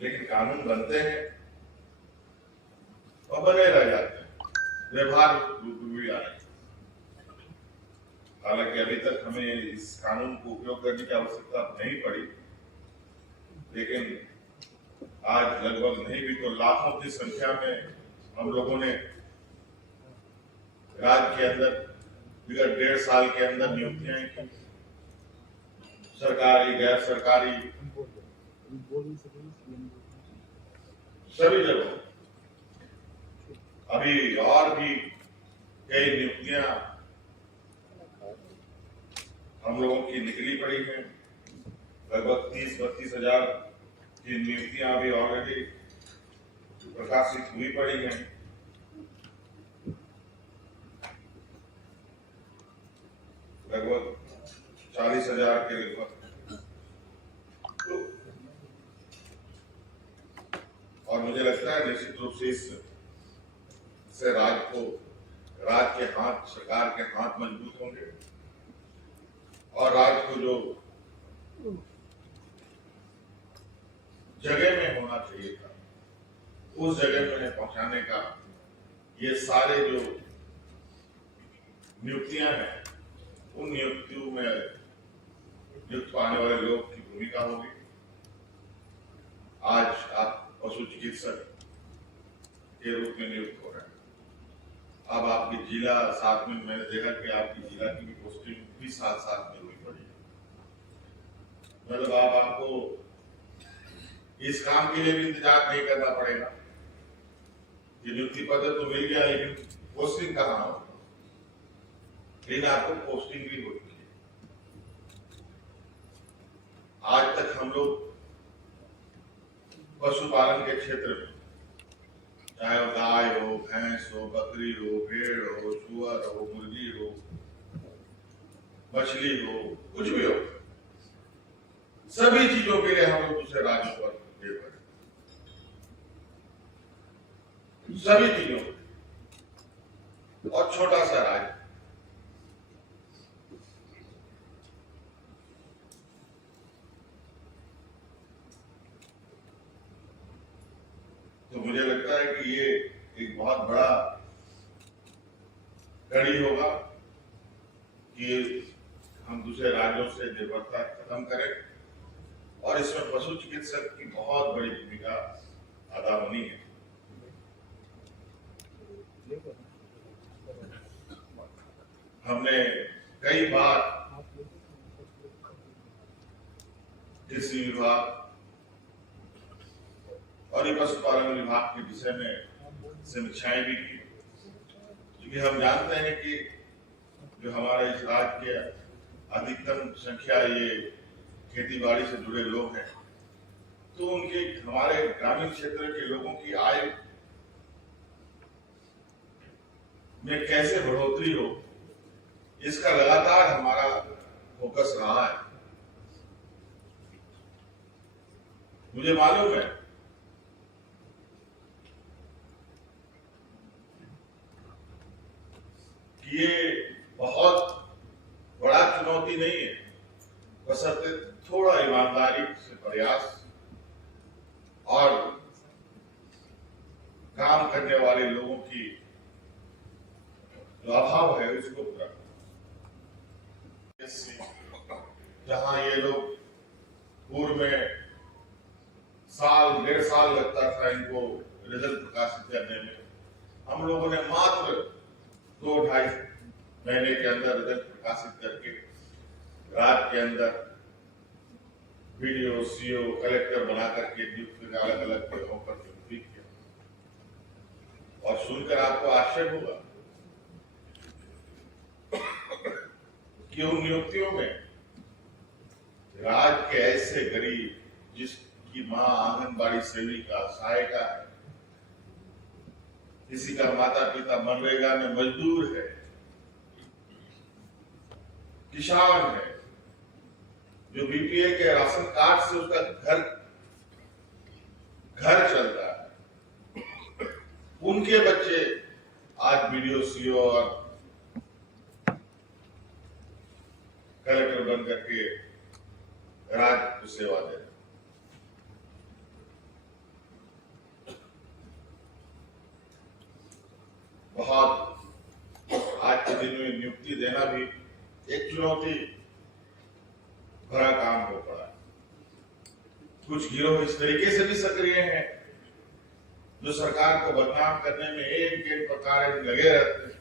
लेकिन कानून बनते हैं और बने रह जाते हैं, व्यवहार रूप भी आए। हालांकि अभी तक हमें इस कानून को उपयोग करने की आवश्यकता नहीं पड़ी, लेकिन आज लगभग नहीं भी तो लाखों की संख्या में हम लोगों ने राज्य के अंदर विगत 1.5 साल के अंदर नियुक्तियां की, सरकारी गैर सरकारी सभी जगह। अभी और भी कई नियुक्तियां हम लोगों की निकली पड़ी हैं। लगभग 30-32 हजार की नियुक्तियां अभी ऑलरेडी प्रकाशित हुई पड़ी हैं। लगभग 40 हजार के लगभग। और मुझे लगता है निश्चित रूप से इससे राज्य के हाथ, सरकार के हाथ मजबूत होंगे और राज्य को जो जगह में होना चाहिए था उस जगह में पहुंचाने का ये सारे जो नियुक्तियां हैं, उन नियुक्तियों में नियुक्त पाने वाले लोग की भूमिका होगी। आज आप पशु चिकित्सक के रूप में नियुक्त हो रहे हैं। अब आपकी जिला साथ में, मैंने देखा कि आपकी जिला की भी पोस्टिंग भी साथ साथ में हुई पड़ी है। मतलब आपको इस काम के लिए भी इंतजार नहीं करना पड़ेगा। ये नियुक्ति पत्र तो मिल गया, लेकिन पोस्टिंग कहाँ हो, लेकिन आपको पोस्टिंग भी होती है। आज तक हम लोग पशुपालन के क्षेत्र में, चाहे वो गाय हो, भैंस हो, बकरी हो, भेड़ हो, सुअर हो, मुर्गी हो, मछली हो, कुछ भी हो, सभी चीजों के लिए हम लोग दूसरे राज्यों पर निर्भर हैं। सभी चीजों और छोटा सा राज्य, तो मुझे लगता है कि ये एक बहुत बड़ा कड़ी होगा कि हम दूसरे राज्यों से निर्भरता खत्म करें, और इसमें पशु चिकित्सक की बहुत बड़ी भूमिका अदा होनी है। हमने कई बार कृषि विभाग और ये पशुपालन विभाग के विषय में समीक्षाएं भी की, क्योंकि हम जानते हैं कि जो हमारे इस राज्य के अधिकतम संख्या ये खेती बाड़ी से जुड़े लोग हैं, तो उनके, हमारे ग्रामीण क्षेत्र के लोगों की आय में कैसे बढ़ोतरी हो, इसका लगातार हमारा फोकस रहा है। मुझे मालूम है कि ये बहुत बड़ा चुनौती नहीं है, बशर्ते थोड़ा ईमानदारी से प्रयास और काम करने वाले लोगों की जो अभाव है उसको पूरा करना। जहां ये लोग पूर्व में साल 1.5 साल लगता था इनको रिजल्ट प्रकाशित करने में, हम लोगों ने मात्र 2-2.5 महीने के अंदर रिजल्ट प्रकाशित करके राज्य के अंदर बीडीओ, सीओ, कलेक्टर बना करके नियुक्त अलग अलग जगहों पर नियुक्ति किया। और सुनकर आपको आश्चर्य होगा कि उन नियुक्तियों में राज्य के ऐसे गरीब जिसकी माँ आंगनबाड़ी सेविका, सहायिका है, किसी का माता पिता मनरेगा में मजदूर है, किसान है, जो बीपीएल के राशन कार्ड से उसका घर चलता है, उनके बच्चे आज बीडीओ, सीओ और कलेक्टर बन करके राज्य को सेवा दे रहे। बहुत आज के दिन में नियुक्ति देना भी एक चुनौती भरा काम हो पड़ा। कुछ गिरोह इस तरीके से भी सक्रिय हैं जो सरकार को बदनाम करने में एक प्रकार लगे रहते हैं।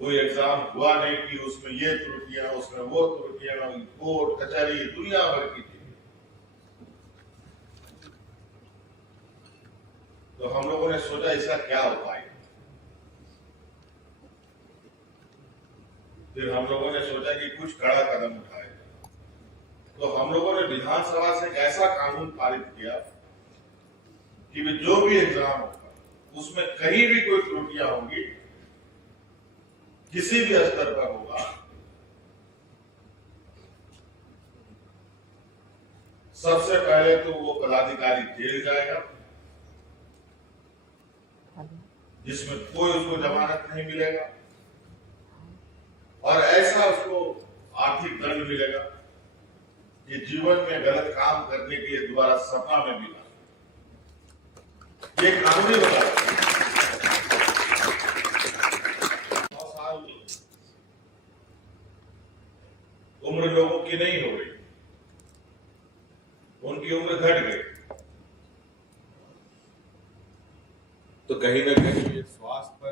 कोई एग्जाम हुआ नहीं कि उसमें ये त्रुटियां, उसमें वो त्रुटियां, कोर्ट कचहरी दुनिया भर की थी। तो हम लोगों ने सोचा इसका क्या उपाय। फिर हम लोगों ने सोचा कि कुछ कड़ा कदम उठाए। तो हम लोगों ने विधानसभा से एक ऐसा कानून पारित किया कि जो भी एग्जाम होगा उसमें कहीं भी कोई त्रुटियां होंगी, किसी भी स्तर पर होगा, सबसे पहले तो वो पदाधिकारी जेल जाएगा, जिसमें कोई उसको जमानत नहीं मिलेगा और ऐसा उसको आर्थिक दंड मिलेगा कि जीवन में गलत काम करने के लिए दोबारा सपना में भी ना। ये कानूनी बता 9 साल उम्र लोगों की नहीं हो गई, उनकी उम्र घट गई। तो कहीं ना कहीं ये स्वास्थ्य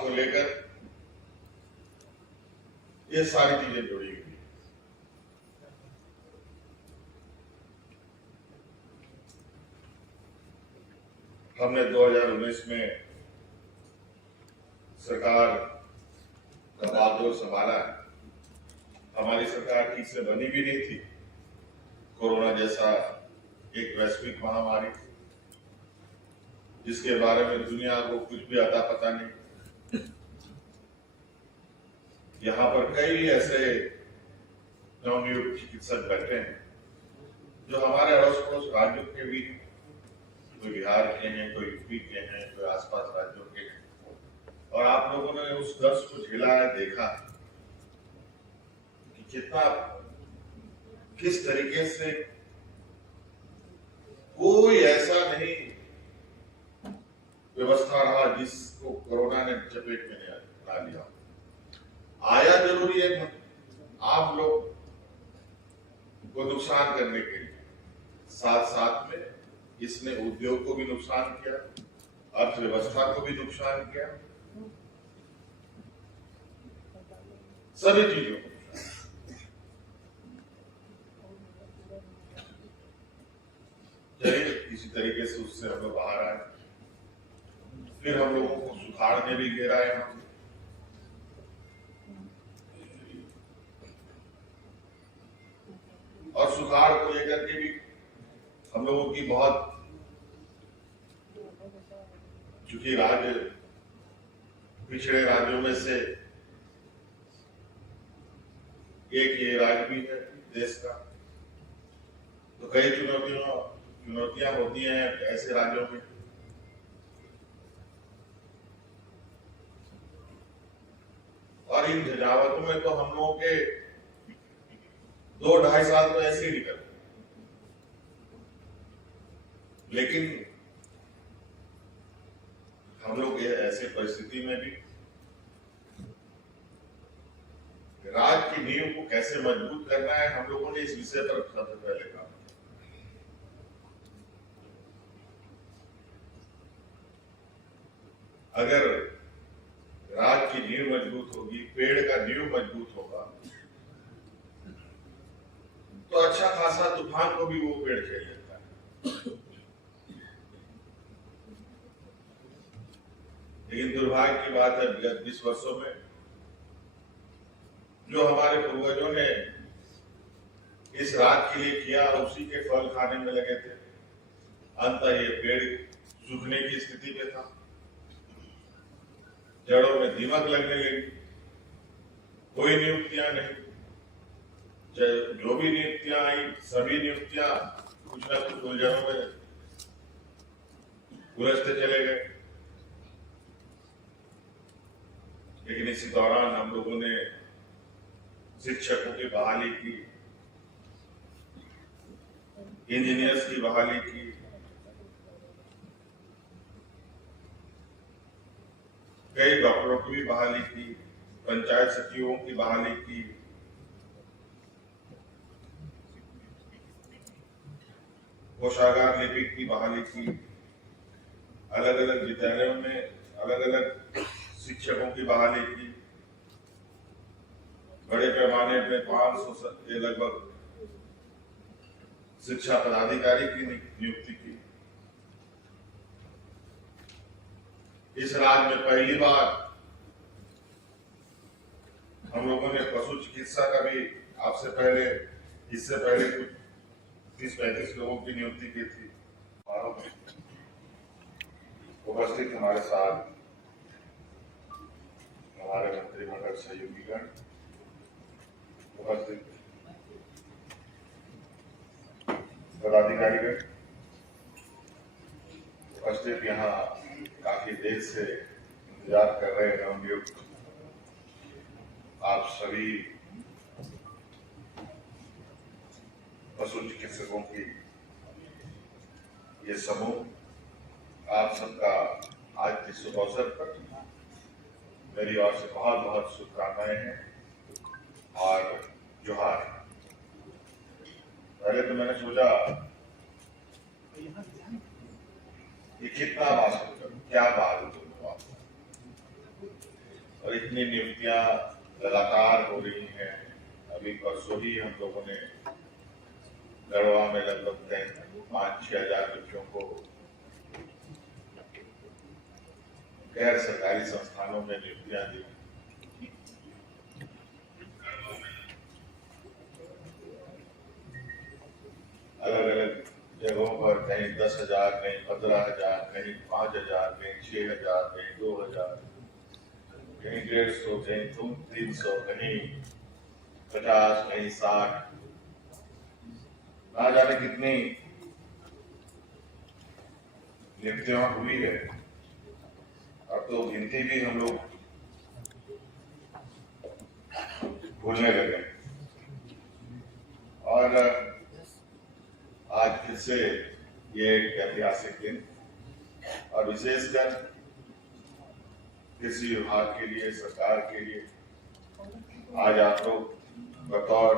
को लेकर ये सारी चीजें जुड़ी हुई। हमने 2019 में सरकार का बागडोर संभाला। हमारी सरकार ठीक से बनी भी नहीं थी। कोरोना जैसा एक वैश्विक महामारी जिसके बारे में दुनिया को कुछ भी आता पता नहीं। यहाँ पर कई ऐसे नवनियुक्त चिकित्सक बैठे हैं जो हमारे अड़ोस पड़ोस राज्यों के भी, कोई बिहार के हैं, कोई यूपी के हैं, कोई आसपास राज्यों के हैं। और आप लोगों ने उस दर्द को झेला है, देखा कि कितना, किस तरीके से कोई ऐसा नहीं व्यवस्था रहा जिसको कोरोना ने चपेट में ला लिया। आया जरूरी है आप लोग को नुकसान करने के लिए, साथ साथ में इसने उद्योग को भी नुकसान किया, अर्थव्यवस्था को भी नुकसान किया, सभी चीजों को। चलिए किसी तरीके से उससे हम लोग बाहर आए। फिर हम लोगों को सुखाड़ में भी घेरा है। और सुखाड़ को लेकर के भी हम लोगों की बहुत, चूंकि राज्य पिछड़े राज्यों में से एक ये राज्य भी है देश का, तो कई चुनौतियां होती हैं ऐसे राज्यों में। और इन झंझावतों में तो हम लोगों के 2-2.5 साल तो ऐसे ही निकल। लेकिन हम लोग ऐसे परिस्थिति में भी राज्य की नींव को कैसे मजबूत करना है, हम लोगों ने इस विषय पर सबसे पहले काम किया। अगर राज्य की नींव मजबूत होगी, पेड़ का नींव मजबूत होगा, तो अच्छा खासा तूफान को भी वो पेड़ झेल लेता है। लेकिन दुर्भाग्य की बात है, विगत 20 वर्षों में जो हमारे पूर्वजों ने इस राज्य के लिए किया, उसी के फल खाने में लगे थे। अंततः ये पेड़ सूखने की स्थिति पे था, जड़ों में दीमक लगने लगी, कोई नियुक्तियां नहीं। जो भी नियुक्तियां आई, सभी नियुक्तियां कुछ न कुछ उलझनों में उलझते चले गए। लेकिन इसी दौरान हम लोगों ने शिक्षकों की बहाली की, इंजीनियर्स की बहाली की, कई डॉक्टरों की भी बहाली की, पंचायत सचिवों की बहाली की, कोषागार लिपिक की बहाली की, अलग अलग विद्यालयों में अलग अलग शिक्षकों की बहाली की, बड़े पैमाने पर 500 के लगभग शिक्षा पदाधिकारी की नियुक्ति की। इस राज्य में पहली बार हम लोगों ने पशु चिकित्सा का भी इससे पहले कुछ 30-35 लोगों की नियुक्ति की थी। उपस्थित हमारे साथ हमारे मंत्रिमंडल सहयोगीगण, उपस्थित पदाधिकारीगण, उपस्थित यहाँ काफी देर से इंतजार कर रहे नवनियुक्त आप सभी पशु चिकित्सकों की ये समूह, आप सबका आज के शुभ अवसर पर मेरी ओर से बहुत बहुत शुभकामनाएं हैं और जोहार। पहले तो मैंने सोचा कि कितना बात करूं, क्या बात करूं, और इतनी नियुक्तियां लगातार हो रही हैं। अभी परसों ही हम लोगों ने गढ़वा में लगभग 5-6 हजार बच्चों को गैर सरकारी संस्थानों में नियुक्तियां दी। अलग अलग जगहों पर कहीं 10,000, कहीं 15,000, कहीं 5,000, कहीं 6,000, कहीं 2,000, कहीं 150, कहीं 300, कहीं 50, कहीं 60, ना जाने कितनी नियुक्तियां हुई है। अब तो गिनती भी हम लोग भूलने लगे। और आज फिर से ये एक ऐतिहासिक दिन, और विशेषकर कृषि विभाग के लिए, सरकार के लिए, आज आप लोग बतौर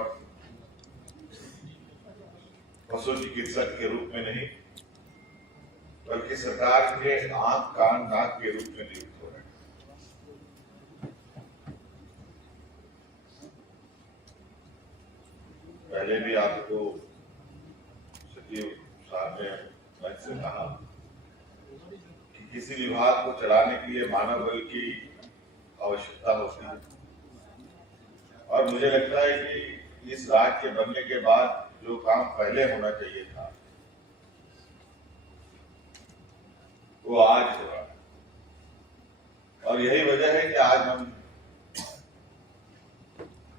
पशु चिकित्सक के रूप में नहीं, बल्कि सरकार के आंख कान नाक के रूप में नियुक्त हो रहे हैं। पहले भी आपको सचिव साहब ने मंच से कहा कि किसी विभाग को चलाने के लिए मानव बल की आवश्यकता होती है, और मुझे लगता है कि इस राज्य के बनने के बाद जो काम पहले होना चाहिए था वो आज हो रहा है। और यही वजह है कि आज हम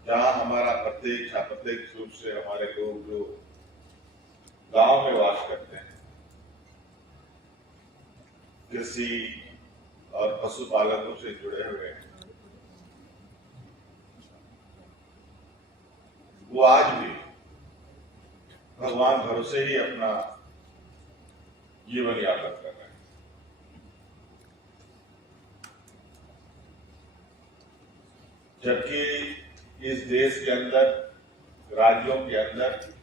जहां हमारा प्रत्यक्ष रूप से हमारे लोग जो गांव में वास करते हैं, कृषि और पशुपालकों से जुड़े हुए हैं, वो आज भी भगवान भरोसे ही अपना जीवन यापन कर रहे हैं। जबकि इस देश के अंदर, राज्यों के अंदर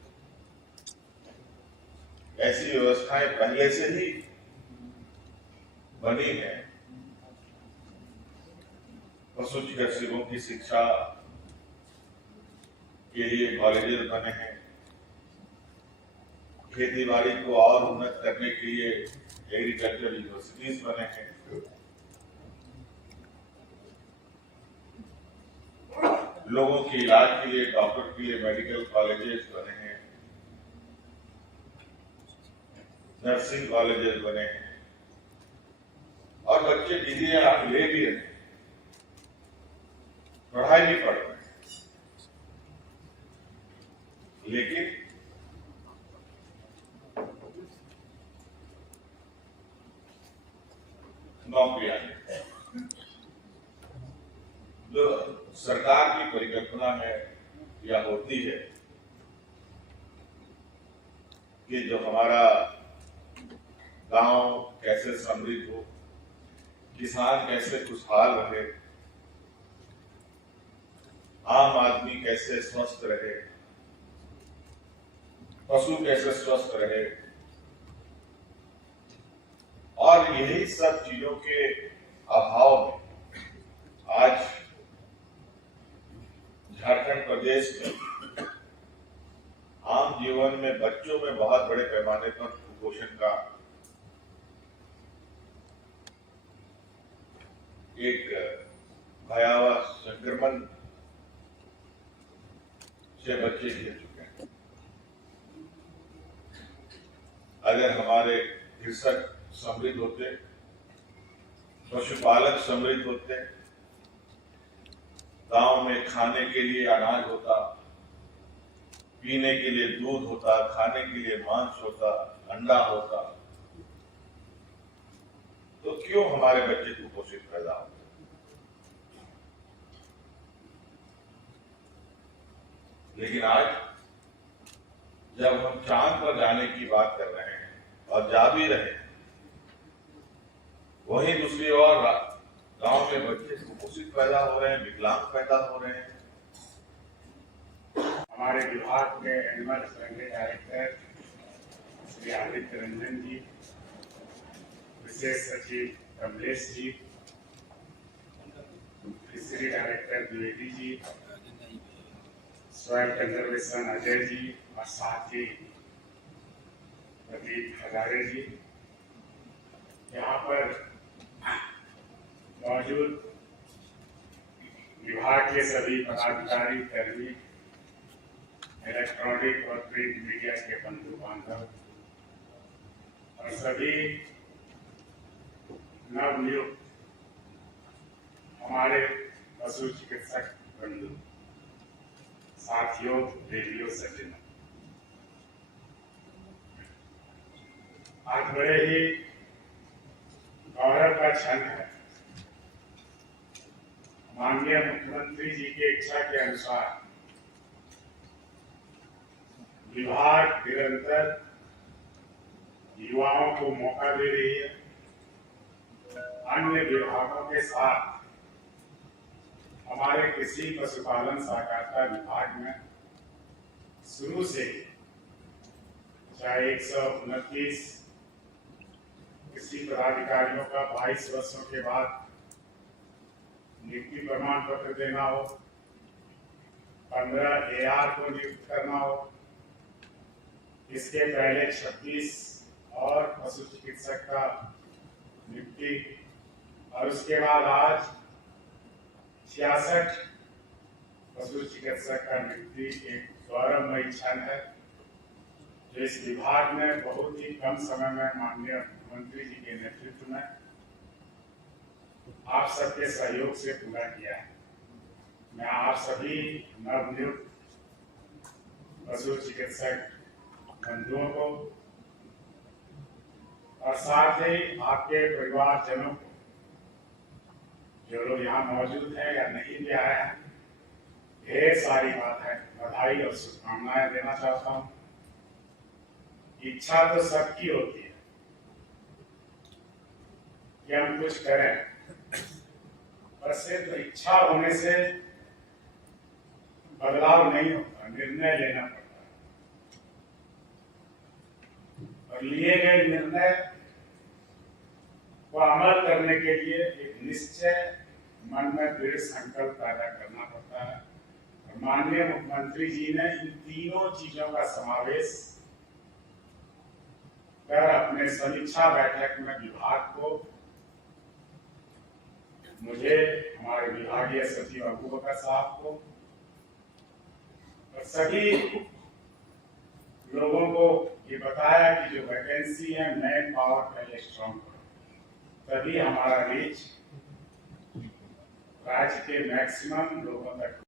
ऐसी व्यवस्थाएं पहले से ही बनी है। पशु चिकित्सकों की शिक्षा के लिए कॉलेजेस बने हैं, खेती बाड़ी को और उन्नत करने के लिए एग्रीकल्चर यूनिवर्सिटीज बने हैं, लोगों के इलाज के लिए, डॉक्टर के लिए मेडिकल कॉलेजेस बने हैं, नर्सिंग कॉलेजेस बने हैं, और बच्चे डिग्रियां ले भी रहे हैं, पढ़ाई भी पढ़ रहे हैं, लेकिन नौकरियां नहीं। जो सरकार की परिकल्पना है या होती है कि जो हमारा गांव कैसे समृद्ध हो, किसान कैसे खुशहाल रहे, आम आदमी कैसे स्वस्थ रहे, पशु कैसे स्वस्थ रहे, और यही सब चीजों के अभाव में आज झारखंड प्रदेश में आम जीवन में बच्चों में बहुत बड़े पैमाने पर कुपोषण का एक भयावह संक्रमण से बच्चे घिर चुके हैं। अगर हमारे कृषक समृद्ध होते, पशुपालक समृद्ध होते, गांव में खाने के लिए अनाज होता, पीने के लिए दूध होता, खाने के लिए मांस होता, अंडा होता, तो क्यों हमारे बच्चे कुपोषित पैदा होते? लेकिन आज जब हम चांद पर जाने की बात कर रहे हैं और जा भी रहे हैं, वहीं दूसरी ओर गांव में बच्चे कुपोषित पैदा हो रहे हैं, विकलांग पैदा हो रहे हैं। हमारे विभाग के animal husbandry director Shri Aditya Ranjan ji, विशेष सचिव Kamlesh ji, fishery director Dwivedi ji, soil conservation Ajay ji और साथ ही प्रदीप हजारे जी, यहाँ पर मौजूद विभाग के सभी पदाधिकारी, कर्मी, इलेक्ट्रॉनिक और प्रिंट मीडिया के बंधु बांधव और सभी नवनियुक्त हमारे पशु चिकित्सक बंधु, साथियों, रेडियो सज्जनों, आज बड़े ही गौरव का क्षण है। माननीय मुख्यमंत्री जी की इच्छा के अनुसार विभाग निरंतर युवाओं को मौका दे रही है। अन्य विभागों के साथ हमारे कृषि पशुपालन सहकारिता विभाग में शुरू से चाहे 129 कृषि पदाधिकारियों का 22 वर्षों के बाद नियुक्ति प्रमाण पत्र देना हो, 15 AR को नियुक्त करना हो, इसके पहले 36 और पशु चिकित्सक का नियुक्ति, और उसके बाद आज 66 पशु चिकित्सक का नियुक्ति एक गौरवमयी क्षण है, जो इस विभाग ने बहुत ही कम समय में माननीय मुख्यमंत्री जी के नेतृत्व में आप सबके सहयोग से पूरा किया है। मैं आप सभी नवनियुक्त पशु चिकित्सक बंधुओं को और साथ ही आपके परिवारजनों को, जो लोग यहाँ मौजूद हैं या नहीं भी आए हैं, ढेर सारी बात है, बधाई और शुभकामनाएं देना चाहता हूँ। इच्छा तो सबकी होती है कि हम कुछ करें, पर सिर्फ इच्छा होने से बदलाव नहीं होता, निर्णय लेना पड़ता है, और लिए गए निर्णय को अमल करने के लिए एक निश्चय मन में दृढ़ संकल्प पैदा करना पड़ता है। और माननीय मुख्यमंत्री जी ने इन तीनों चीजों का समावेश कर अपने समीक्षा बैठक में विभाग को, मुझे, हमारे विभागीय सचिव अबू बकर साहब को और सभी लोगों को ये बताया कि जो वैकेंसी है, मैन पावर पहले स्ट्रॉन्ग करो, तभी हमारा रीच राज्य के मैक्सिमम लोगों तक